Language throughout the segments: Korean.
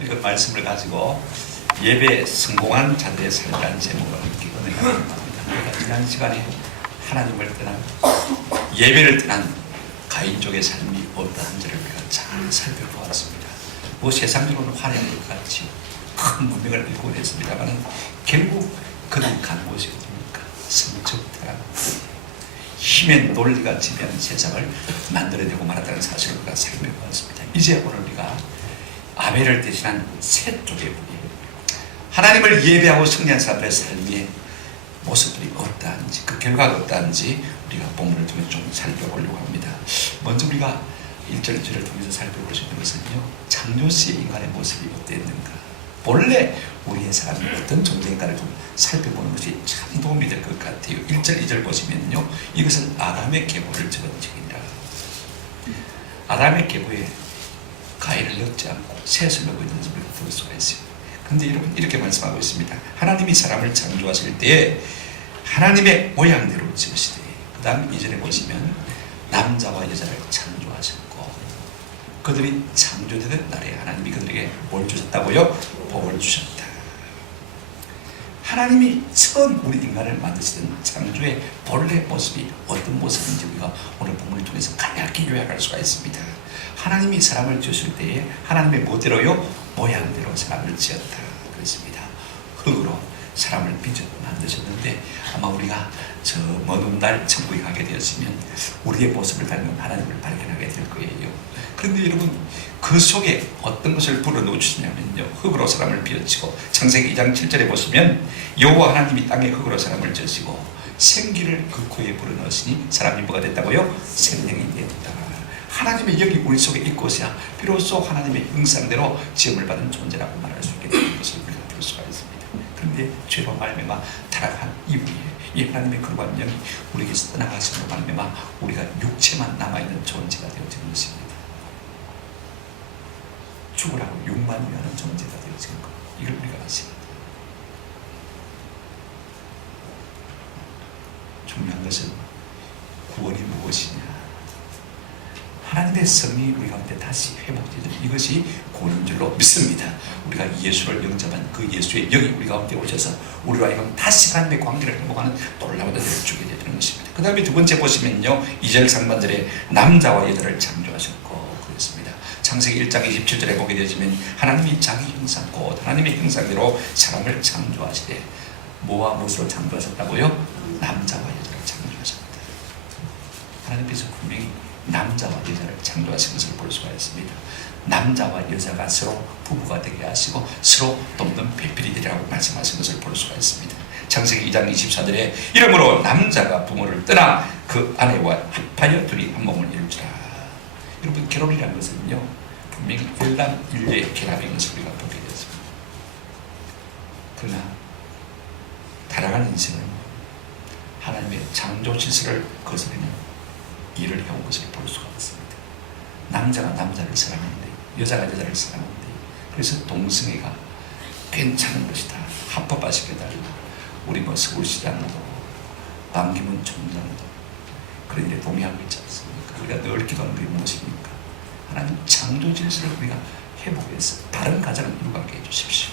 오늘 읽은 말씀을 가지고 예배 성공한 자들의 삶이라는 제목으로 함께 은혜를 나눕니다. 지난 시간에 하나님을 떠난 예배를 떠난 가인족의 삶이 어떠한지를 우리가 잘 살펴보았습니다. 뭐 세상적으로는 화려한 것 같이 큰 문명을 일구곤 했습니다만 결국 그는 간 곳이 어딥니까? 성적대라 힘의 논리가 지배하는 세상을 만들어내고 말았다는 사실을 우리가 살펴보았습니다. 이제 오늘 우리가 아벨을 대신한 세 쪽의 분이 하나님을 예배하고 승리한 사람들의 삶의 모습들이 어떠한지, 그 결과가 어떠한지 우리가 본문을 통해 좀 살펴보려고 합니다. 먼저 우리가 1절 2절을 통해서 살펴볼 수 있는 것은요, 창조시의 인간의 모습이 어땠는가, 본래 우리의 사람이 어떤 존재인가를 좀 살펴보는 것이 참 도움이 될 것 같아요. 1절 2절 보시면요, 이것은 아담의 계보를 적은 책입니다. 아담의 계보에 가인을 넣지 않고 셋을 넣고 있는 것을 볼 수가 있습니다. 그런데 여러분 이렇게 말씀하고 있습니다. 하나님이 사람을 창조하실 때에 하나님의 모양대로 지으시되, 그 다음 2절에 보시면 남자와 여자를 창조하셨고 그들이 창조되던 날에 하나님이 그들에게 뭘 주셨다고요? 복을 주셨다. 하나님이 처음 우리 인간을 만드시던 창조의 본래 모습이 어떤 모습인지 우리가 오늘 본문을 통해서 간략히 요약할 수가 있습니다. 하나님이 사람을 지으실 때에 하나님의 멋대로요, 모양대로 사람을 지었다 그랬습니다. 흙으로 사람을 빚어 만드셨는데 아마 우리가 저 먼 훗날 천국에 가게 되었으면 우리의 모습을 닮은 하나님을 발견하게 될 거예요. 그런데 여러분 그 속에 어떤 것을 불어넣어 주시냐면요, 흙으로 사람을 비워치고 창세기 2장 7절에 보시면 여호와 하나님이 땅에 흙으로 사람을 지으시고 생기를 그 코에 불어넣으시니 사람이 뭐가 됐다고요? 생명이 되었다. 하나님의 영이 우리 속에 있고서야 비로소 하나님의 형상대로 지음을 받은 존재라고 말할 수 있게 되는 것을 우리가 볼 수가 있습니다. 그런데 죄로 말미암아 타락한 이후에 이 하나님의 거룩한 영이 우리에게서 떠나가심으로 말미암아 우리가 육체만 남아있는 존재가 되어지는 것입니다. 죽으라고 육만 위하는 존재가 되어지는 것, 이걸 우리가 아십니다. 중요한 것은 구원이 무엇이냐, 하나님의 성이 우리 가운데 다시 회복되는 이것이 구원인 줄로 믿습니다. 우리가 예수를 영접한 그 예수의 영이 우리 가운데 오셔서 우리와 하여금 다시 하나님의 관계를 회복하는 놀라운 은혜를 주게 되는 것입니다. 그 다음에 두 번째 보시면요, 2절 상반절에 남자와 여자를 창조하셨고 그랬습니다. 창세기 1장 27절에 보게 되시면 하나님이 자기 형상, 곧 하나님의 형상대로 사람을 창조하시되 뭐와 무엇으로 창조하셨다고요? 남자와 여자를 창조하셨다. 하나님께서 분명히 남자와 여자를 창조하신 것을 볼 수가 있습니다. 남자와 여자가 서로 부부가 되게 하시고 서로 돕는 배필이 되리라고 말씀하신 것을 볼 수가 있습니다. 창세기 2장 24절에 이러므로 남자가 부모를 떠나 그 아내와 합하여 둘이 한 몸을 이루리라. 여러분 결혼이라는 것은요, 분명히 일남 일녀의 결합인 것을 우리가 보게 되었습니다. 그러나 타락한 인생은 하나님의 창조 질서를 거스르는 일을 해온 것을 볼 수가 있습니다. 남자가 남자를 사랑하는데 여자가 여자를 사랑하는데, 그래서 동성애가 괜찮은 것이다, 합법화시켜달라. 우리 뭐 서울시장도 반기문 총장도 그런 일에 동의하고 있지 않습니까? 우리가 늘 기도하는 게 무엇입니까? 하나님 창조 질서를 우리가 회복해서 바른 가정을 이루게 해주십시오.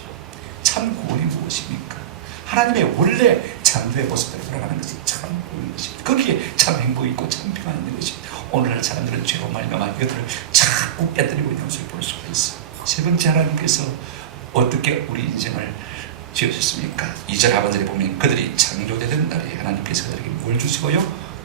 참 구원이 무엇입니까? 하나님의 원래 창조의 모습대로 돌아가는 것이 참 구원인 것입니다. 거기에 참 행복이 있고 참 평안이 있는 것입니다. 오늘날 사람들은 죄로 말미암아 이것들을 자꾸 깨뜨리고 있는 것을 볼 수가 있어요. 세 번째, 하나님께서 어떻게 우리 인생을 지으셨습니까? 2절 하반절에 보면 그들이 창조되던 날에 하나님께서 그들에게 뭘 주시고요?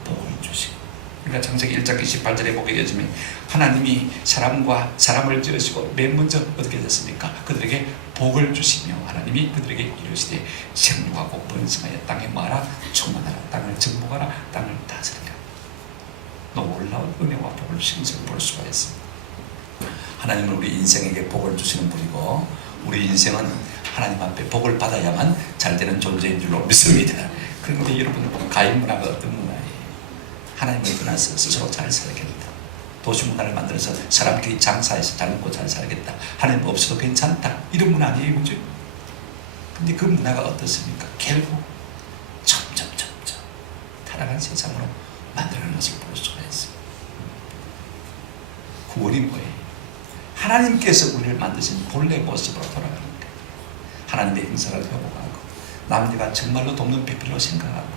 복을 주시고. 우리가 창세기 1장 28절에 보게 되지만 하나님이 사람을 지으시고 맨 먼저 어떻게 됐습니까? 그들에게 복을 주시며 하나님이 그들에게 이르시되 생육하고 번성하여 땅에 마라 충만하라, 땅을 정복하라, 땅을 다스리라. 놀라운 은혜와 복을 주시는 것을 볼 수가 있습니다. 하나님은 우리 인생에게 복을 주시는 분이고 우리 인생은 하나님 앞에 복을 받아야만 잘 되는 존재인 줄로 믿습니다. 그런데 여러분 가인 문화가 어떤 문화예요? 하나님을 떠나서 스스로 잘 살겠다, 도시 문화를 만들어서 사람끼리 장사해서 잘 먹고 잘 살겠다, 하나님 없어도 괜찮다, 이런 문화 아니에요, 그죠? 근데 그 문화가 어떻습니까? 결국 점점 타락한 세상으로 만들어가는 것을 볼 수가 있어요. 구원이 뭐예요? 하나님께서 우리를 만드신 본래 모습으로 돌아가는 거예요. 하나님의 행사를 회복하고 남녀가 정말로 돕는 배필로 생각하고,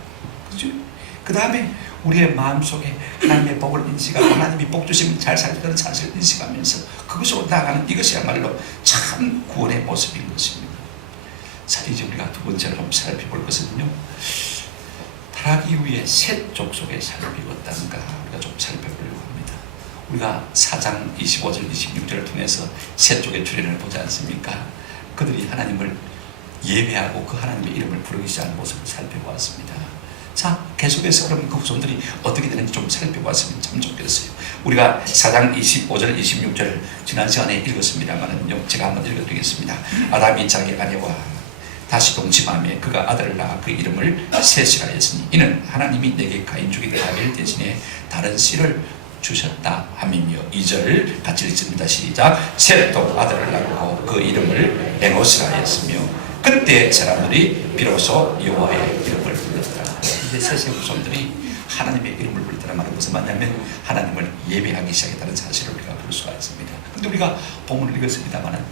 그죠? 그 다음에 우리의 마음속에 하나님의 복을 인식하고 하나님이 복 주시면 잘 살겠다는 사실을 인식하면서 그것으로 나아가는, 이것이야말로 참 구원의 모습인 것입니다. 자, 이제 우리가 두 번째로 좀 살펴볼 것은요, 타락 이후에 셋 족속의 삶을 이루었다는가 우리가 좀 살펴보려고 합니다. 우리가 4장 25절 26절을 통해서 셋 족의 출현을 보지 않습니까? 그들이 하나님을 예배하고 그 하나님의 이름을 부르기 시작하는 모습을 살펴보았습니다. 자, 계속해서 그러면 그 후손들이 어떻게 되는지 좀 살펴보았으면 참 좋겠어요. 우리가 4장 25절 26절 지난 시간에 읽었습니다만 제가 한번 읽어드리겠습니다. 아담이 자기 아내와 다시 동침하며 그가 아들을 낳아 그 이름을 셋이라 했으니 이는 하나님이 내게 가인 죽인 아벨 대신에 다른 씨를 주셨다 함이며, 2절 같이 읽습니다. 시작. 셋도 아들을 낳고 그 이름을 에노스라 했으며 그때 사람들이 비로소 여호와의 이름을 불렀더라. 이제 셋의 후손들이 하나님의 이름을 불렀더라 말은 무슨 말이냐면 하나님을 예배하기 시작했다는 사실을 우리가 볼 수가 있습니다. 근데 우리가 본문을 읽었습니다만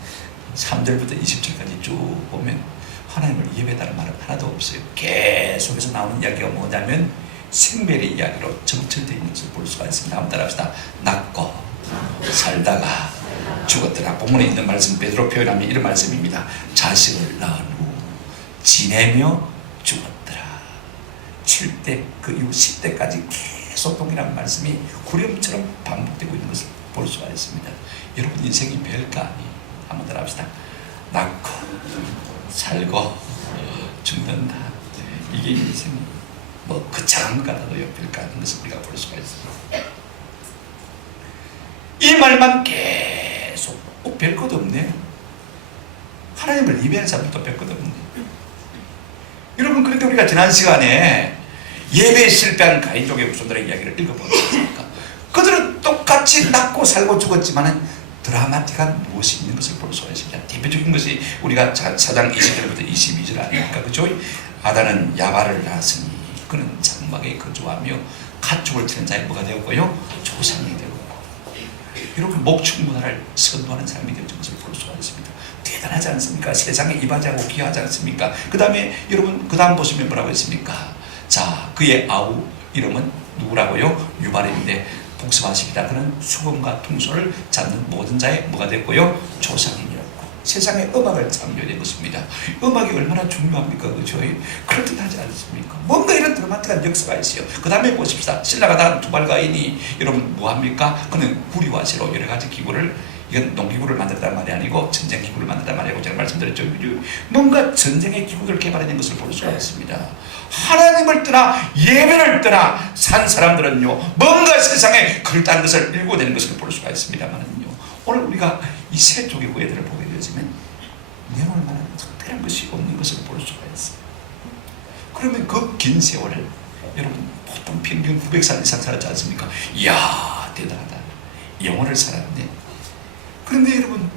3절부터 20절까지 쭉 보면 하나님을 예배하다는 말은 하나도 없어요. 계속해서 나오는 이야기가 뭐냐면 생멸의 이야기로 점철되어 있는 것을 볼 수가 있습니다. 한번 따라합시다. 낳고 살다가 죽었더라. 본문에 있는 말씀 베드로 표현하면 이런 말씀입니다. 자식을 낳은 후 지내며 죽었더라. 7대 그 이후 10대까지 계속 동일한 말씀이 구름처럼 반복되고 있는 것을 볼 수가 있습니다. 여러분 인생이 별거 아니에요. 한번 따라합시다. 낳고 살고 죽는다. 이게 인생이 뭐 거창한 것 같아도요 별거 아닌 것을 우리가 볼 수가 있습니다. 이 말만 계속 별것 없네. 하나님을 예배하는 사람도 별것 없네. 여러분, 그런데 우리가 지난 시간에 예배에 실패한 가인족의 후손들의 이야기를 읽어보았습니까? 그들은 똑같이 낳고 살고 죽었지만 드라마틱한 무엇이 있는 것을 볼 수가 있습니다. 대표적인 것이 우리가 4장 20절부터 22절 아닙니까? 그죠? 아다는 야발을 낳았으니 그는 장막에 거주하며 가축을 치는 자의 뭐가 되었고요? 조상이 되었고, 이렇게 목축문화를 선도하는 사람이 되었던 것을 볼 수가 있습니다. 대단하지 않습니까? 세상에 이바지하고 귀하지 않습니까? 그 다음에 여러분 그 다음 보시면 뭐라고 했습니까? 자, 그의 아우 이름은 누구라고요? 유발인데 복습하십니다. 그는 수금과 퉁소를 잡는 모든 자의 뭐가 됐고요? 조상이었고, 세상에 음악을 창조된 것입니다. 음악이 얼마나 중요합니까? 그죠? 그럴듯하지 않습니까? 뭔가 이런 드라마틱한 역사가 있어요. 그 다음에 보십시다. 신라가 낳은 두발가인이 여러분 뭐합니까? 그는 구리와 쇠로 여러 가지 기구를, 이건 농기구를 만들었단 말이 아니고 전쟁 기구를 만들었단 말이고 제가 말씀드렸죠. 뭔가 전쟁의 기구를 개발해낸 것을 볼 수가 있습니다. 하나님을 떠나 예배를 떠나 산 사람들은요 뭔가 세상에 그럴듯한 것을 일궈내는 것을 볼 수가 있습니다만은요, 오늘 우리가 이 세 쪽의 후예들을 보게 되어지면 내놓을 만한 특별한 것이 없는 것을 볼 수가 있어요. 그러면 그 긴 세월을 여러분 보통 평균 900살 이상 살았지 않습니까? 이야 대단하다, 영혼을 살았네. 그런데 여러분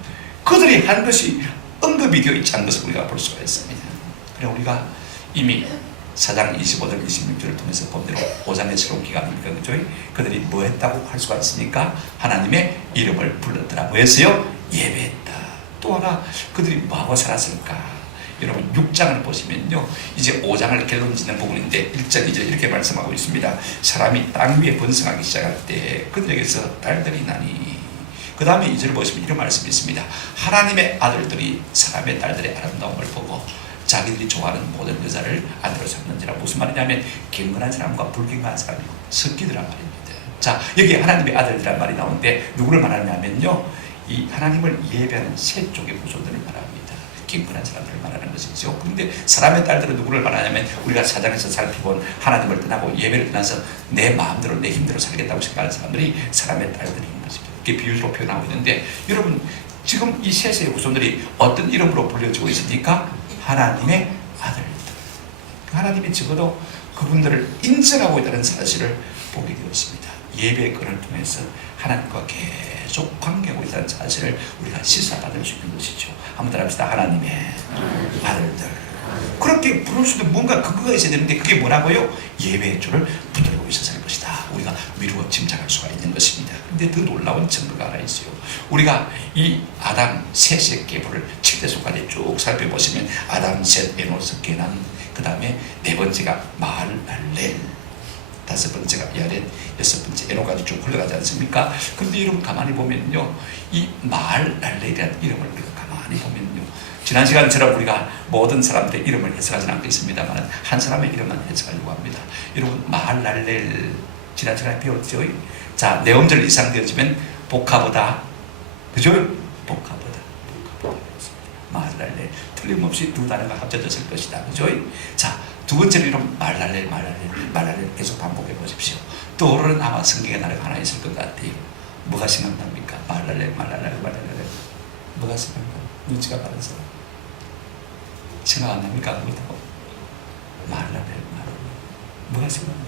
그들이 한 것이 언급이 되어 있지 않은 것을 우리가 볼 수가 있습니다. 그래 우리가 이미 4장 25절 26절을 통해서 본 대로 5장의 새로운 기간입니까? 그죠? 그들이 뭐 했다고 할 수가 있으니까 하나님의 이름을 불렀더라. 뭐 했어요? 예배했다. 또 하나 그들이 뭐하고 살았을까? 여러분 6장을 보시면요 이제 5장을 결론 짓는 부분인데 1절 2절 이렇게 말씀하고 있습니다. 사람이 땅 위에 번성하기 시작할 때 그들에게서 딸들이 나니, 그 다음에 2절 보시면 이런 말씀이 있습니다. 하나님의 아들들이 사람의 딸들의 아름다움을 보고 자기들이 좋아하는 모든 여자를 아내로 삼는지라. 무슨 말이냐면 경건한 사람과 불경건한 사람이 섞이더란 말입니다. 자, 여기 하나님의 아들이란 말이 나오는데 누구를 말하냐면요 이 하나님을 예배하는 세 쪽의 후손들을 말합니다. 경건한 사람들을 말하는 것이죠. 그런데 사람의 딸들은 누구를 말하냐면 우리가 사장에서 살펴본 하나님을 떠나고 예배를 떠나서 내 마음대로 내 힘대로 살겠다고 생각하는 사람들이 사람의 딸들인 것입니다. 이렇게 비유로 표현하고 있는데 여러분 지금 이 셋의 후손들이 어떤 이름으로 불려지고 있습니까? 하나님의 아들들. 하나님이 적어도 그분들을 인정하고 있다는 사실을 보게 되었습니다. 예배의 건을 통해서 하나님과 계속 관계하고 있다는 사실을 우리가 시사받을 수 있는 것이죠. 한번 따라합시다. 하나님의 아들들. 그렇게 부를 수도 뭔가 근거가 있어야 되는데 그게 뭐라고요? 예배의 줄을 붙들고 있어서 할 것이다. 우리가 미루어 짐작할 수가 있는 것입니다. 그런데 더 놀라운 증거가 하나 있어요. 우리가 이 아담 셋의 계보를 7대속까지 쭉 살펴보시면 아담, 셋, 에노스, 게남, 그 다음에 네 번째가 마할랄렐, 다섯 번째가 야렛, 여섯 번째 에노까지 쭉 흘러가지 않습니까? 그런데 여러분 가만히 보면요, 이 마할랄렐이라는 이름을 우리가 가만히 보면요, 지난 시간처럼 우리가 모든 사람들의 이름을 해석하지는 않고 있습니다만 한 사람의 이름만 해석하려고 합니다. 여러분 마할랄렐 지난 시간에 배웠죠? 자, 네 음절 이상 되어지면 복하보다, 그죠? 복하보다 마할랄렐, 틀림없이 두 단어가 합쳐졌을 것이다, 그죠? 자, 두 번째로 이런 말랄렐 계속 반복해 보십시오. 떠오르는 아마 성경의 단어가 하나 있을 것 같아요. 뭐가 생각납니까? 말랄렐. 뭐가 생각나? 눈치가 빠른 사람 생각 안 납니까? 말랄렐. 뭐가 생각나?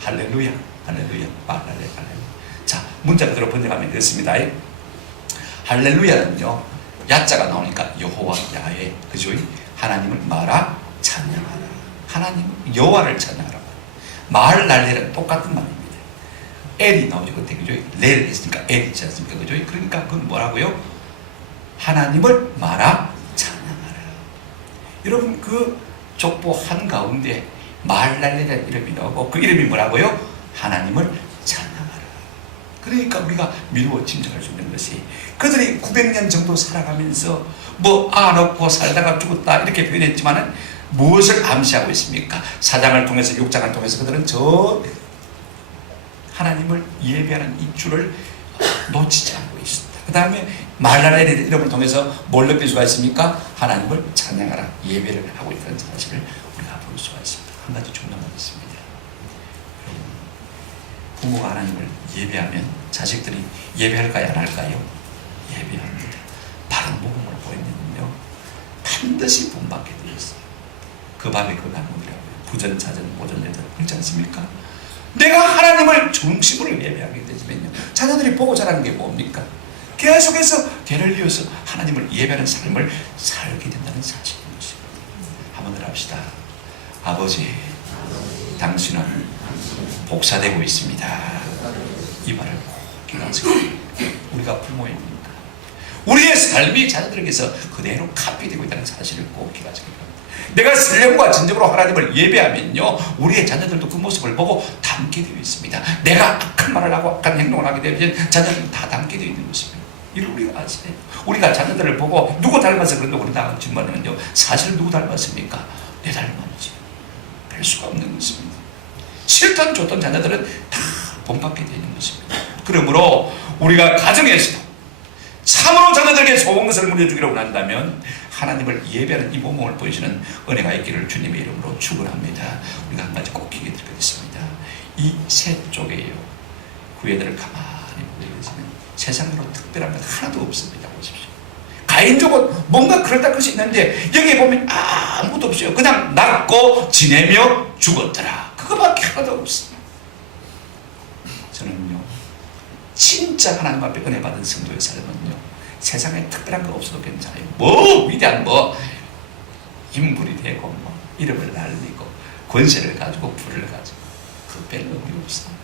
할렐루야, 말랄렐. 자, 문자 그대로 번역하면 됐습니다. 할렐루야는요, 야자가 나오니까 여호와, 야훼, 그죠? 하나님을 말아 찬양하라. 하나님 여호와를 찬양하라. 마할랄렐은 똑같은 말입니다. 엘이 나오죠. 그때 그죠? 렐 했으니까 엘이지 않습니까? 그죠? 그러니까 그건 뭐라고요? 하나님을 말아 찬양하라. 여러분 그 족보 한가운데 마할랄렐이라는 이름이 나오고 그 이름이 뭐라고요? 하나님을 찬양하라. 그러니까 우리가 미루어 짐작할 수 있는 것이 그들이 900년 정도 살아가면서 뭐 안없고 살다가 죽었다 이렇게 표현했지만은 무엇을 암시하고 있습니까? 4장을 통해서 6장을 통해서 그들은 저 하나님을 예배하는 이 줄을 놓치지 않고 있습니다. 그 다음에 말랄렐의 이름을 통해서 뭘 느낄 수가 있습니까? 하나님을 찬양하라, 예배를 하고 있다는 사실을 우리가 볼 수가 있습니다. 한 가지 중요한 것이 있습니다. 부모가 하나님을 예배하면 자식들이 예배할까요? 안 할까요? 예배합니다. 바른 모범으로 보이면요 반드시 본받게 되었어요. 그 밥에 그 나무이라고요. 부전자전 모전자전 그렇지 않습니까? 내가 하나님을 중심으로 예배하게 되면요 자녀들이 보고 자라는 게 뭡니까? 계속해서 대를 이어서 하나님을 예배하는 삶을 살게 된다는 사실인 것입니다. 한번 더 합시다. 아버지, 당신은 복사되고 있습니다. 이 말을 꼭 기억하세요. 우리가 부모입니다. 우리의 삶이 자녀들에게서 그대로 카피되고 있다는 사실을 꼭 기억하시기 바랍니다. 내가 신령과 진정으로 하나님을 예배하면요 우리의 자녀들도 그 모습을 보고 닮게 되어 있습니다. 내가 악한 말을 하고 악한 행동을 하게 되면 자녀들은 다 닮게 되어 있는 것입니다. 이를 우리가 아세요? 우리가 자녀들을 보고 누구 닮아서 그런다고 그런다 질문하면요 사실 누구 닮았습니까? 내 닮았지. 별 수가 없는 것입니다. 싫던 좋던 자녀들은 다 본받게 되는 것입니다. 그러므로 우리가 가정에서도 참으로 자녀들에게 좋은 것을 물려주기로 원한다면 하나님을 예배하는 이 모범을 보여주는 은혜가 있기를 주님의 이름으로 축원합니다. 우리가 한 가지 꼭 기억해 드리겠습니다. 이 셋 쪽에요 후예들을 가만히 보게 되시면 세상으로 특별한 것 하나도 없습니다. 보십시오. 가인족은 뭔가 그렇다 것이 있는데 여기에 보면 아무것도 없어요. 그냥 낳고 지내며 죽었더라. 그거밖에 하나도 없습니다. 저는요 진짜 하나님 앞에 은혜 받은 성도의 삶은요 세상에 특별한 거 없어도 괜찮아요. 뭐 위대한 뭐 인물이 되고 뭐 이름을 날리고 권세를 가지고 부를 가지고 그 별로 의미 없어요.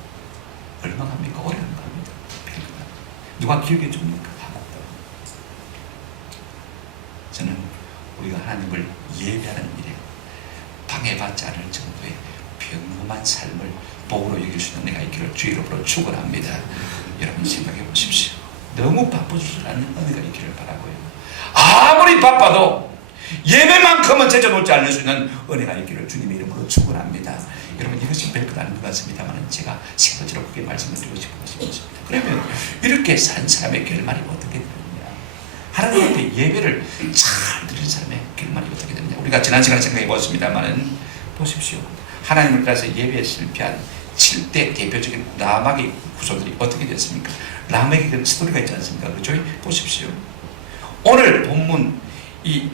얼마나 합니까? 오래 안 갑니다. 별로 누가 기억해 줍니까? 아무것도. 저는 우리가 하나님을 예배하는 일에 방해받지 않을 정도의 평범한 삶을 복으로 여길 수 있는 내가 있기를 주의 이름으로 축원합니다. 여러분 생각해 보십시오. 너무 바쁘지 않은 은혜가 있기를 바라고요. 아무리 바빠도 예배만큼은 제쳐놓지 않을 수 있는 은혜가 있기를 주님의 이름으로 축원합니다. 여러분 이것이 별것 아닌 것 같습니다만 제가 세 번째로 그렇게 말씀을 드리고 싶은 것입니다. 그러면 이렇게 산 사람의 결말이 어떻게 되느냐? 하나님 앞에 예배를 잘 드리는 사람의 결말이 어떻게 되느냐? 우리가 지난 시간에 생각해 보았습니다만 보십시오. 하나님을 따라서 예배에 실패한 7대 대표적인 라막의 후손들이 어떻게 됐습니까? 라멕의 그 스토리가 있지 않습니까? 그렇죠? 보십시오. 오늘 본문 이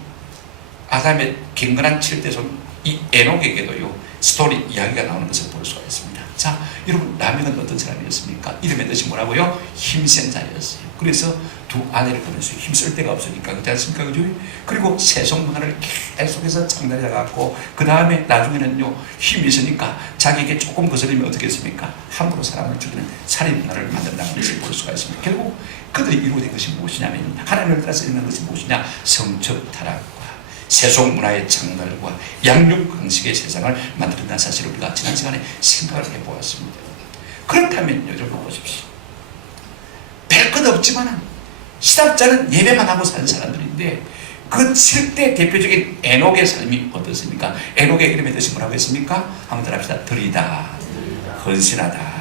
아담의 경건한 7대 손 이 에녹에게도요 스토리 이야기가 나오는 것을 볼 수가 있습니다. 자, 여러분 라멕은 어떤 사람이었습니까? 이름의 뜻이 뭐라고요? 힘센 자였어요. 그래서 두 아내를 보면서 힘쓸 데가 없으니까 그렇지 않습니까? 그죠? 그리고 세속 문화를 계속해서 창달해 갖고 그 다음에 나중에는요 힘이 있으니까 자기에게 조금 거슬리면 어떻게 했습니까? 함부로 사람을 죽이는 살인 문화를 만든다는 것을 볼 수가 있습니다. 결국 그들이 이루어진 것이 무엇이냐면 하나님을 따라서 있는 것이 무엇이냐? 성적 타락과 세속 문화의 창달과 양육 방식의 세상을 만든다는 사실을 우리가 지난 시간에 생각을 해보았습니다. 그렇다면 여러분 보십시오. 별 것 없지만 시답자는 예배만 하고 사는 사람들인데 그 7대 대표적인 에녹의 삶이 어떻습니까? 에녹의 이름의 뜻이 뭐라고 했습니까? 한번 더 합시다. 들이다, 헌신하다.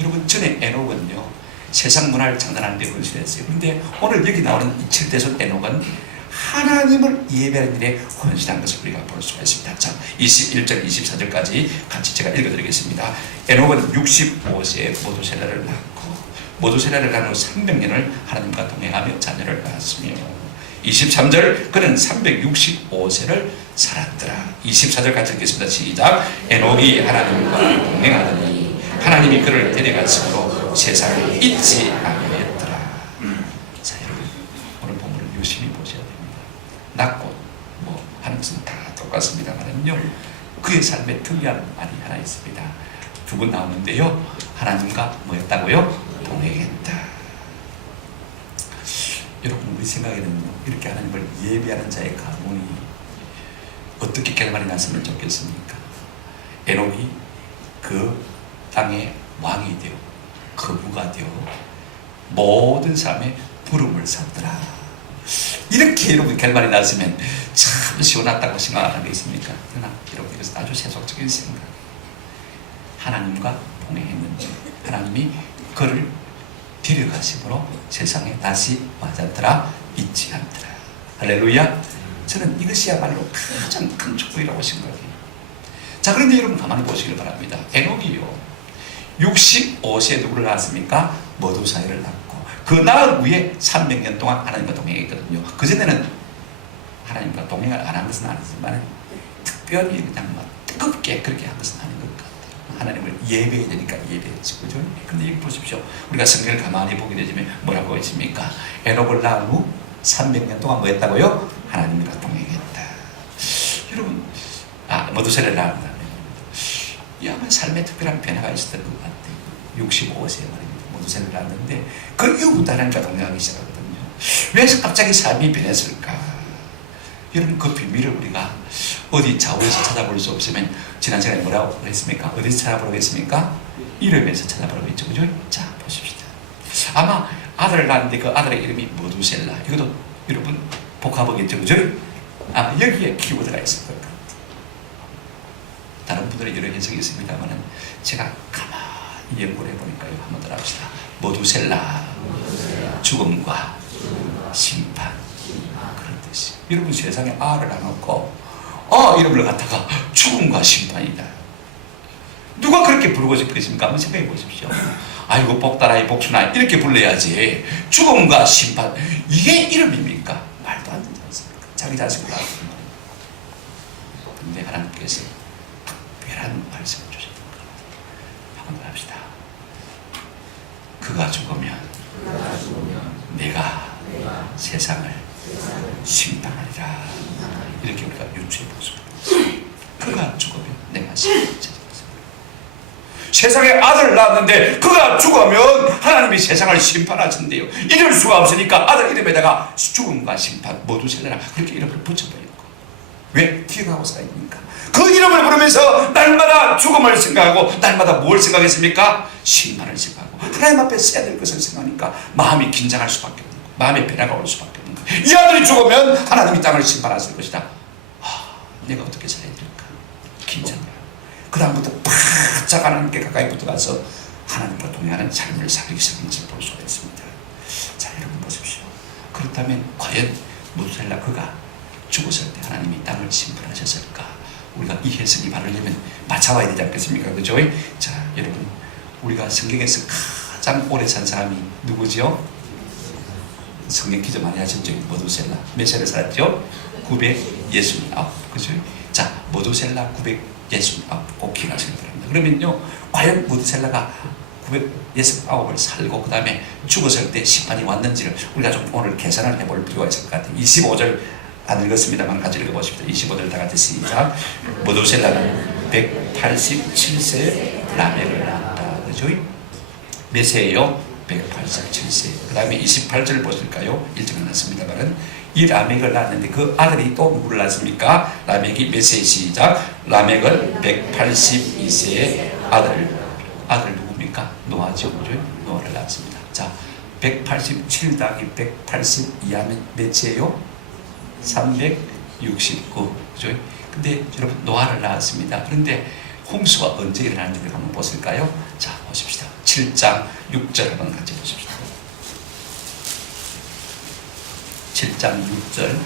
여러분 전에 에녹은요 세상 문화를 창단하는 데 헌신했어요. 그런데 오늘 여기 나오는 이 7대손 에녹은 하나님을 예배하는 일에 헌신한 것을 우리가 볼 수가 있습니다. 자, 21절, 24절까지 같이 제가 읽어드리겠습니다. 에녹은 65세에 모두셀라를 낳고 모두셀라를 낳은 후 300년을 하나님과 동행하며 자녀를 낳았으며 23절 그는 365세를 살았더라. 24절 같이 읽겠습니다. 시작. 에녹이 하나님과 동행하더니 하나님이 그를 데려갔으므로 세상을 잊지 아니하였더라. 자, 여러분 오늘 본문을 유심히 보셔야 됩니다. 낳고 뭐 하는 것은 다 똑같습니다만요 그의 삶에 특이한 말이 하나 있습니다. 두 번 나오는데요 하나님과 뭐였다고요? 동행했다. 여러분 우리 생각에는요 이렇게 하나님을 예배하는 자의 가문이 어떻게 결말이 났으면 좋겠습니까? 에녹이 그 땅의 왕이 되어 거부가 되어 모든 삶에 부름을 삼더라. 이렇게 여러분 결말이 났으면 참 시원하다고 생각하는 게 있습니까? 그러나 여러분 이것은 아주 세속적인 생각. 하나님과 동행했는데 하나님이 그를 데려가심으로 세상에 다시 와닿더라 잊지 않더라. 할렐루야. 저는 이것이야말로 가장 큰 축복이라고 생각해요. 자, 그런데 여러분 가만히 보시길 바랍니다. 에녹이요 65세에 누구를 낳았습니까? 머두사이를 낳고 그 낳은 후에 300년 동안 하나님과 동행했거든요. 그전에는 하나님과 동행을 안 한 것은 아니지만 특별히 그냥 막 뜨겁게 그렇게 한 것은 아닌 것 같아요. 하나님을 예배해야 되니까 예배했지, 그죠? 근데 이거 보십시오. 우리가 성경을 가만히 보게 되면 뭐라고 했습니까? 에녹을 낳은 후 300년 동안 뭐 했다고요? 하나님과 동행했다. 여러분, 머두셀라를 낳았다면 이 아마 삶에 특별한 변화가 있었던 것 같아요. 65세 말입니다. 머두셀라를 낳았는데 그 이후부터 하나님과 동행하기 시작하거든요. 왜 갑자기 삶이 변했을까? 여러분 그 비밀을 우리가 어디 자원에서 찾아볼 수 없으면 지난 시간에 뭐라고 했습니까? 어디서 찾아보라고 했습니까? 이름에서 찾아보라고 했죠. 그죠? 자, 보십시다. 아마 아들을 낳았는데 그 아들의 이름이 머두셀라. 이것도 여러분 복합어겠죠. 그죠? 여기에 키워드가 있을 것 같아요. 다른 분들은 여러 해석이 있습니다만 제가 가만히 연구를 해보니까요. 한번 더 합시다. 머두셀라, 죽음과 심판. 그런 뜻이. 여러분 세상에 아를 안 놓고 이름을 갖다가 죽음과 심판이다. 누가 그렇게 부르고 싶겠습니까? 한번 생각해 보십시오. 아이고 복다라이 복순아 이렇게 불러야지. 죽음과 심판 이게 이름입니까? 말도 안 되지 않습니까? 자기 자식을 낳았습니다. 근데 하나님께서 특별한 말씀을 주셨던 것 한번 합시다. 그가 죽으면 내가 세상을 심판하리라. 이렇게 우리가 유추해 볼 수가 있습니다. 그가 죽으면 내가 세상에 아들을 낳았는데 그가 죽으면 하나님이 세상을 심판하신대요. 이럴 수가 없으니까 아들 이름에다가 죽음과 심판 머두셀라라 그렇게 이름을 붙여버리고. 왜? 기억하고 살아있습니까? 그 이름을 부르면서 날마다 죽음을 생각하고 날마다 뭘 생각했습니까? 심판을 생각하고 하나님 앞에 써야 될 것을 생각하니까 마음이 긴장할 수밖에 없는 거예요. 마음에 변화가 올 수밖에 없는 거예요. 이 아들이 죽으면 하나님이 땅을 심판하실 것이다. 내가 어떻게 살아야 될까? 긴장해요. 그 다음부터 바짝 하나님께 가까이 붙어가서 하나님과 동행하는 삶을 살기 시작한 것을 볼 수가 있습니다. 자, 여러분 보십시오. 그렇다면 과연 머두셀라 그가 죽었을 때 하나님이 땅을 심판하셨을까? 우리가 이 해석이 바르려면 맞춰봐야 되지 않겠습니까? 그죠? 자, 여러분 우리가 성경에서 가장 오래 산 사람이 누구죠? 성경 기도 많이 하셨죠? 머두셀라. 몇 세를 살았죠? 969. 그죠? 자, 머두셀라 969. 꼭 기억하시기 바랍니다. 그러면요, 과연 무드셀라가 969을 살고 그 다음에 죽었을 때 심판이 왔는지를 우리가 좀 오늘 계산을 해볼 필요가 있을 것 같아요. 25절 안 읽었습니다만 같이 읽어보십시오. 25절 다 같이 시작. 무드셀라는 187세에 라멕을 낳았다. 그죠? 몇 세예요? 187세. 그 다음에 28절 보실까요? 일찍 났습니다만 이 라멕을 낳았는데 그 아들이 또 누구를 낳습니까? 라멕이 몇 세? 시작. 라멕은 182세에 아들 누굽니까? 노아죠. 그죠? 노아를 낳았습니다. 자, 187 더하기 182 하면 몇 세예요? 369. 그죠? 근데 여러분 노아를 낳았습니다. 그런데 홍수가 언제 일어나는지를 한번 보실까요? 자, 보십시다. 7장 6절 한번 같이 보십시다. 7장 6절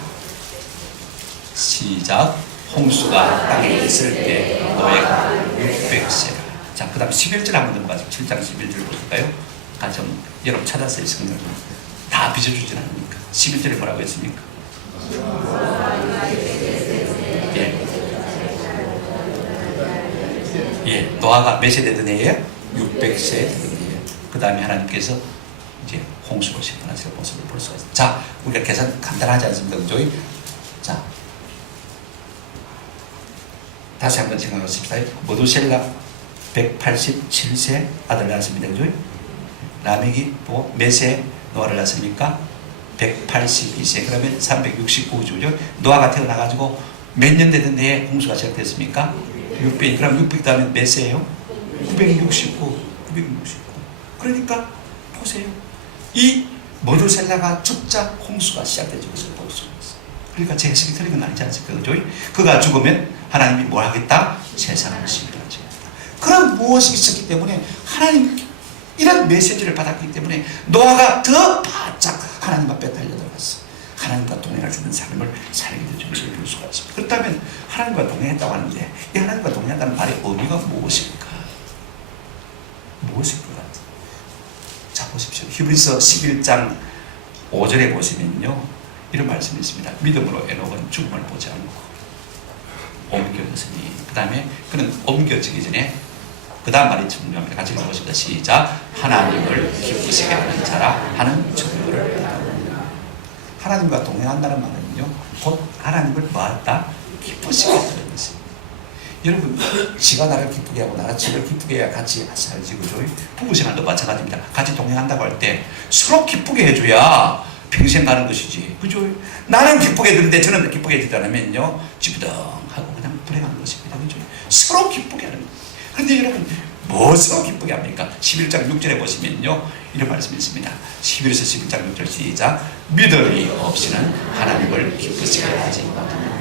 시작. 홍수가 땅에 있을 때 노예가 600세라. 자, 그 다음 11절 한번 넘어가서 7장 11절 보실까요? 같이 한번 여러분 찾았어요. 성경을 다 빚어주진 않으니까. 11절에 뭐라고 했습니까? 예, 노아가 몇 세 되던 해에 600세 되던 해에 그 다음에 하나님께서 이제 홍수로 심판하실 모습을 볼 수가 있습니다. 자, 우리가 계산 간단하지 않습니까? 그죠? 자, 다시 한번 생각해봅시다. 무드셀라 187세 아들 낳았습니다. 그죠? 라멕이 또 몇 세 노아를 낳았습니까? 182세. 그러면 369죠. 노아가 태어나가지고 몇 년 되던 해에 홍수가 시작됐습니까? 600. 그럼 600 다음에 몇 세예요? 969. 그러니까 보세요. 이 무드셀라가 죽자 홍수가 시작되는 것을 볼 수가 있어요. 그러니까 제 해석이 틀린 건 아니지 않습니까? 그죠? 그가 죽으면 하나님이 뭘 하겠다? 세상을 심판하겠다. 그런 무엇이 있었기 때문에 하나님 이런 메시지를 받았기 때문에 노아가 더 바짝 하나님 앞에 달려들어갔어. 하나님과 동행할 수 있는 삶을 살게 되는 것을 볼 수가 있습니다. 그렇다면 하나님과 동행했다고 하는데 이 하나님과 동행한다는 말의 의미가 무엇일까? 무엇일 것 같아요? 자, 보십시오. 히브리서 11장 5절에 보시면요, 이런 말씀이 있습니다. 믿음으로 에녹은 죽음을 보지 않고 옮겨졌으니, 그 다음에 그는 옮겨지기 전에 그 다음 말이 중요합니다. 같이 읽어보십니다. 시작. 하나님을 기쁘시게 하는 자라 하는 증거를 하나님과 동행한다는 말은요, 곧 하나님을 뭐한다? 기쁘시게 하는 것입니다. 여러분, 지가 나를 기쁘게 하고 나가 지를 기쁘게 해야 같이 살지. 그죠? 부부 생활도 마찬가지입니다. 같이 동행한다고 할 때 서로 기쁘게 해줘야 평생 가는 것이지. 그죠? 나는 기쁘게 해주는데 저는 기쁘게 해주지 않으면요, 지부덩하고 그냥 불행한 것입니다. 그죠? 서로 기쁘게 하는 거예요. 그런데 여러분, 무엇으로 기쁘게 합니까? 11장 6절에 보시면요, 이런 말씀이 있습니다. 11에서 11장 6절 시작. 믿음이 없이는 하나님을 기쁘시게 하지 못합니다.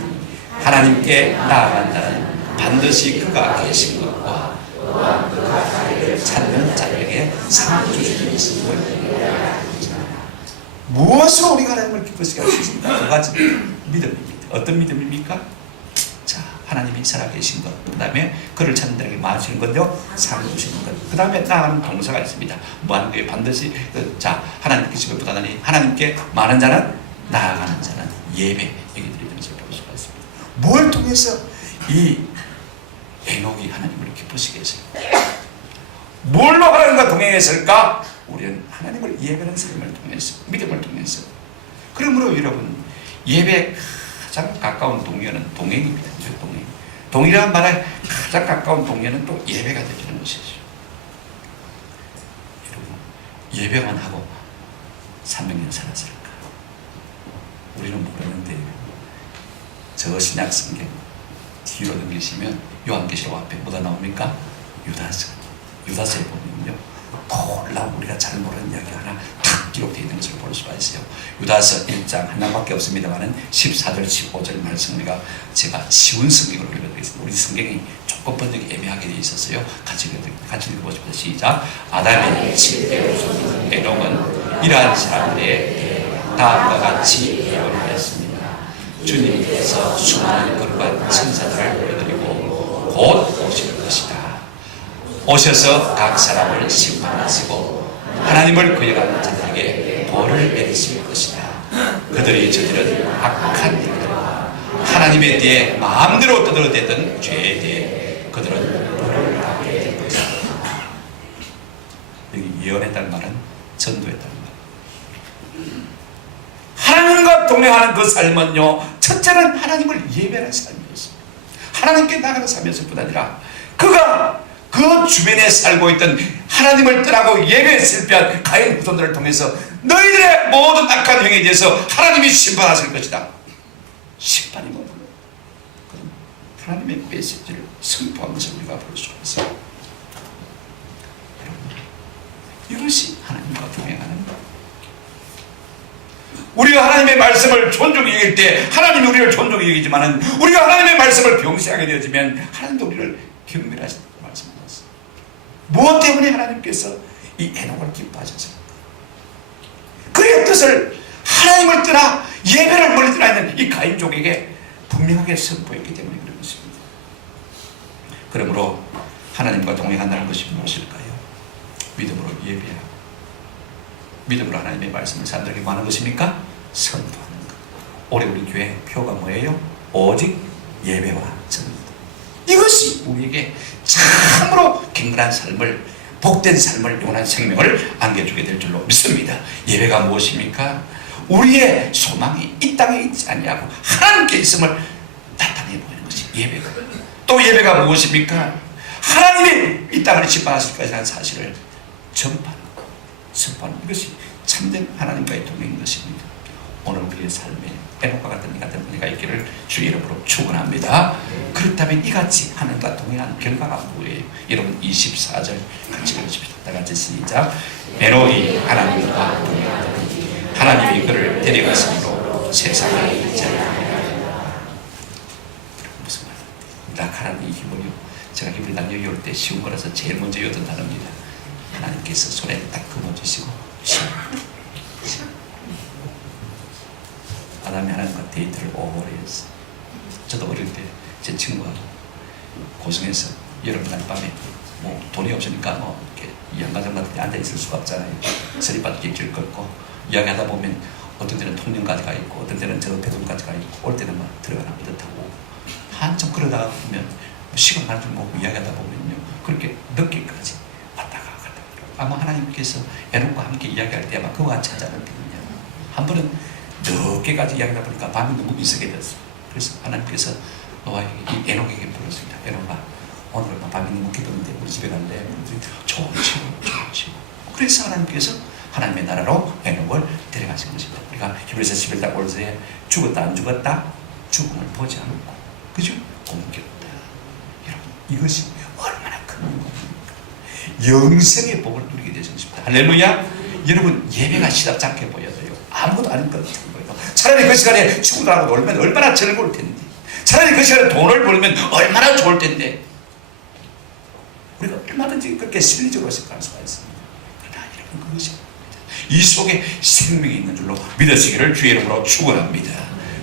하나님께 나아간다는 반드시 그가 계신 것과 그가 자기를 찾는 자에게 상 주시는 것을 무엇으로 우리가 하나님을 기쁘시게 할 수 있습니까? 두 가지 믿음입니다. 어떤 믿음입니까? 자, 하나님이 살아계신 것, 그 다음에 그를 찾는 자에게 마시는 것요, 상 주시는 것, 그 다음에 나아가는 동사가 있습니다. 뭐 하는 거예요? 반드시 자, 하나님께 집을 부탁하니 하나님께 많은 자는 나아가는 자는 예배, 여기 드리는 것을 볼 수가 있습니다. 뭘 통해서 이 에녹이 하나님을 기쁘시게 했을까? 뭘로 하나님과 동행했을까? 우리는 하나님을 예배하는 삶을 통해서, 믿음을 통해서. 그러므로 여러분, 예배에 가장 가까운 동료는 동행입니다. 동행. 동이라는 말에 가장 가까운 동료는 또 예배가 되는 것이죠. 여러분, 예배만 하고 300년 살았을까? 우리는 모르는데, 저 신약 성경 뒤로 넘기시면 요한계시록 앞에 뭐가 나옵니까? 유다서에 보면요, 놀라운 우리가 잘 모르는 이야기 하나 탁 기록되어 있는 것을 볼 수가 있어요. 유다서 1장 하나밖에 없습니다만 14절 15절 말씀이가 제가 쉬운 성경으로 읽어드리겠습니다. 우리 성경이 조금 번역이 애매하게 되어 있었어요. 같이 읽어보십시오. 시작. 아담의 7개월 에녹은 이러한 사람들의 다음과 같이 예언을 했습니다. 주님께서 수많은 거룩한 천사들을 보여드리고 곧 오실 것이다. 오셔서 각 사람을 심판하시고 하나님을 거역하는 자들에게 벌을 내리실 것이다. 그들이 저지른 악한 일들과 하나님에 대해 마음대로 떠들어대던 죄에 대해 그들은 벌을 받고 여기 예언했다는 말은 전도했다는 말. 하나님과 동행하는 그 삶은요, 첫째는 하나님을 예배하는 삶이었습니다. 하나님께 나가는 삶이었을 뿐 아니라 그가 그 주변에 살고 있던 하나님을 떠나고 예배에 실패한 가인 후손들을 통해서 너희들의 모든 악한 행위에 대해서 하나님이 심판하실 것이다. 심판이 뭐냐? 하나님의 메시지를 선포한 것을 우리가 볼 수 있어요. 이것이 하나님과 동행하는 것. 우리가 하나님의 말씀을 존중히 여길 때 하나님이 우리를 존중히 여기지만은 우리가 하나님의 말씀을 병시하게 되어지면 하나님도 우리를 경멸하신다고 말씀하셨어요. 무엇 때문에 하나님께서 이 에녹을 기뻐하셨습니까? 그의 뜻을 하나님을 떠나 예배를 멀리 떠나 있는 이 가인족에게 분명하게 선포했기 때문에 그런 것입니다. 그러므로 하나님과 동행한다는 것이 무엇일까요? 믿음으로 예배하고 믿음으로 하나님의 말씀을 사람들에게 뭐 하는 것입니까? 선포하는 것. 올해 우리 교회 표가 뭐예요? 오직 예배와 전도. 이것이 우리에게 참으로 경건한 삶을, 복된 삶을, 영원한 생명을 안겨주게 될 줄로 믿습니다. 예배가 무엇입니까? 우리의 소망이 이 땅에 있지 아니하고 하나님께 있음을 나타내 보이는 것이 예배가. 또 예배가 무엇입니까? 하나님이 이 땅을 심판하실 것이라는 사실을 전파하는 것, 선포하는 이것이 참된 하나님과의 동행인 것입니다. 오늘 우리의 삶에 에녹과 같은 이 같은 은혜가 있기를 주의 이름으로 축원합니다. 그렇다면 이같이 하나님과 동행한 결과가 뭐예요? 여러분 24절 같이 읽으십시다. 다 같이 시작. 에녹이 하나님과 동행하더니 하나님이 그를 데려가심으로 세상을 이제라. 무슨 말입니까? 낙하라는 이 히브리어, 제가 히브리 단어 외울 때 쉬운 거라서 제일 먼저 외웠던 단어입니다. 하나님께서 손에 딱 그어주시고 아담이 하나님과 데이트를 오래 했어요. 저도 어릴 때 제 친구하고 고성에서 여름날 밤에 뭐 돈이 없으니까 뭐 이렇게 양가장 같은 데 앉아 있을 수가 없잖아요. 서리바퀴 길 걷고 이야기하다 보면 어떤 때는 통영까지 가 있고 어떤 때는 저 배동까지 가 있고 올 때는 막 들어가나 뿌듯하고 한참 그러다가 보면 시간 가는 줄 모르고 이야기하다 보면요 그렇게 늦게까지 왔다가 갔다가 아마 하나님께서 에녹과 함께 이야기할 때 아마 그와 같이 하지 않았겠느냐. 한 번은 늦게까지 이야기하다 보니까 밤이 너무 이슬게 됐어요. 그래서 하나님께서 너와 이 에녹에게 물었습니다. 에녹아, 오늘 밤이 너무 깊었는데 우리 집에 갈래? 좋지요. 그래서 하나님께서 하나님의 나라로 에녹을 데려가신 것입니다. 우리가 히브리서 11장 5절에 죽었다 안 죽었다? 죽음을 보지 않고 그죠? 옮겼다. 여러분 이것이 얼마나 큰 복입니까? 영생의 복을 누리게 되신 것입니다. 할렐루야. 여러분 예배가 시답지 않게 보여도요 아무것도 아닌 것 같은 거예요. 차라리 그 시간에 친구들하고 놀면 얼마나 즐거울 텐데, 차라리 그 시간에 돈을 벌면 얼마나 좋을 텐데, 우리가 얼마든지 그렇게 실리적으로 생각할 수가 있습니다. 그러나 여러분 그것이 이 속에 생명이 있는 줄로 믿으시기를 주의 이름으로 축원합니다.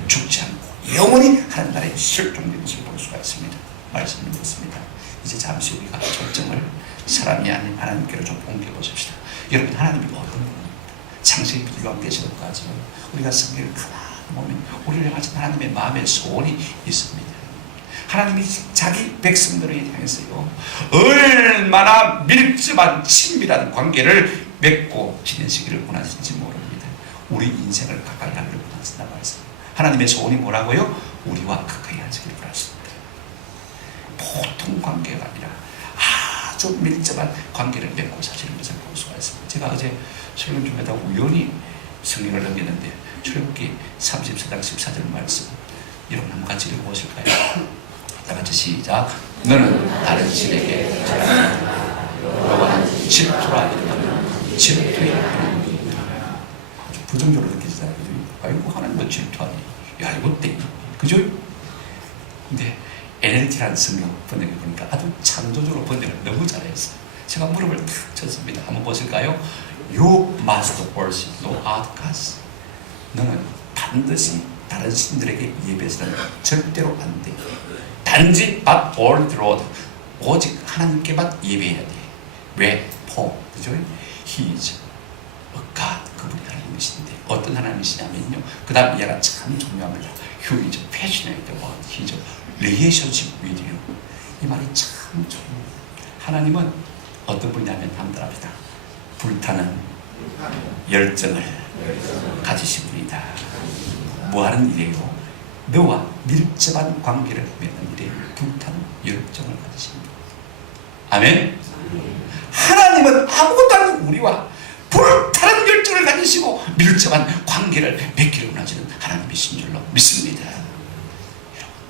죽지 않고 영원히 하나님 나라에 실종되는 것을 볼 수가 있습니다. 말씀을 듣습니다. 이제 잠시 우리가 초점을 사람이 아닌 하나님께로 좀 옮겨보십시다. 여러분 하나님이 어떤 분입니까? 창세기 요한계시록까지 우리가 성경을 가만히 보면 우리를 가진 하나님의 마음의 소원이 있습니다. 하나님이 자기 백성들을 향해서요 얼마나 밀접한 친밀한 관계를 맺고 지내시기를 원하시는지 모릅니다. 우리 인생을 가까이 하기를 원하신다고 말씀. 하나님의 소원이 뭐라고요? 우리와 가까이 하시기를 원하십니다. 보통 관계가 아니라 아주 밀접한 관계를 맺고 사시는 것을 볼 수가 있습니다. 제가 어제 설교 중에다 우연히 성경을 넘겼는데 출애굽기 34장 14절 말씀 여러분 한번 같이 읽어보실까요? 다 같이 시작. 너는 다른 신에게 여호와는 질투라 이르면 질투의 하나님이다. 아주 부정적으로 느껴지잖아요. 아이고 하나님은 질투하니 야 이거 땡 그죠? 근데 NLT라는 성경 번역을 보니까 아주 창조적으로 번역을 너무 잘했어요. 제가 무릎을 탁 쳤습니다. 한번 보실까요? You must worship no other gods. 너는 반드시 다른 신들에게 예배해서는 절대로 안 돼. 단지 but all the Lord. 오직 하나님께만 예배해야 돼. 왜? For. 그죠? He is a God. 그분이 하나님이신데 어떤 하나님이시냐면요. 그 다음 이해가 참 중요합니다. Who is passionate about his relationship with you. 이 말이 참 중요해요. 하나님은 어떤 분이냐면 함들합니다. 불타는 열정을 가지신 분이다. 뭐하는 일이에요? 너와 밀접한 관계를 맺는 일에 불타는 열정을 가지신 분. 아멘. 하나님은 아무것도 아닌 우리와 불타는 열정을 가지시고 밀접한 관계를 맺기를 원하시는 하나님이신 줄로 믿습니다. 여러분,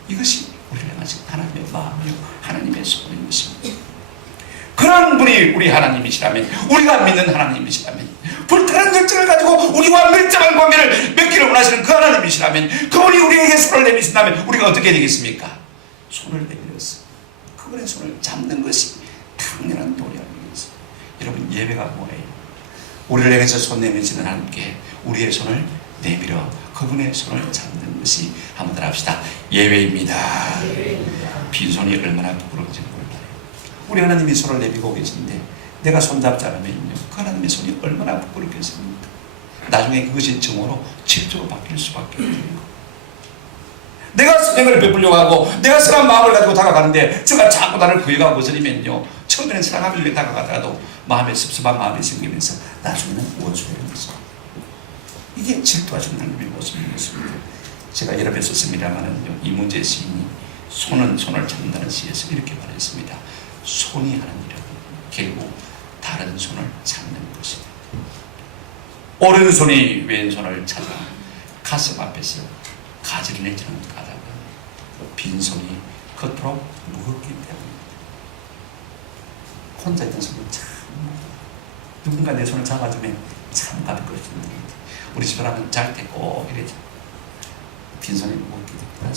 이것이 우리를 향하신 하나님의 마음이요 하나님의 소원인 것입니다. 그런 분이 우리 하나님이시라면, 우리가 믿는 하나님이시라면, 불타는 열정을 가지고 우리와 밀접한 관계를 맺기를 원하시는 그 하나님이시라면, 그분이 우리에게 손을 내미신다면 우리가 어떻게 되겠습니까? 손을 내밀어서 그분의 손을 잡는 것이 당연한 도리입니다. 여러분, 예배가 뭐예요? 우리를 향해서 손 내미시는 하나님께 우리의 손을 내밀어 그분의 손을 잡는 것이, 한번 더 합시다. 예배입니다. 빈손이 얼마나 부끄러운지 몰라요. 우리 하나님이 손을 내밀고 계신데 내가 손잡지 않으면요, 그 하나님의 손이 얼마나 부끄럽겠습니까? 나중에 그것이 증오로 질투로 바뀔 수밖에 없어요. 내가 사랑을 베풀려고 하고 내가 선한 마음을 가지고 다가가는데 저가 자꾸 나를 거역하고 거스리면요, 처음에는 사랑하기 위해 다가가다가도 마음에 섭섭한 마음이 생기면서 나중에는 원수가 되는 것입니다. 이게 질투하시는 하나님의 모습인 것입니다. 제가 여러 번 썼습니다만은요, 이문재 시인이 손은 손을 잡는다는 시에서 이렇게 말했습니다. 손이 하는 일은 결국 다른 손을 잡는 것입니다. 오른손이 왼손을 찾아 가슴 앞에서 가지를 내지는 가다가 빈손이 겉으로 무겁기 때문입니다. 혼자 있던 손은 참 누군가 내 손을 잡아주면 참 가볍거든요. 우리 집사람은 잘 때 꼭 이랬죠. 빈손이 무겁기 때문에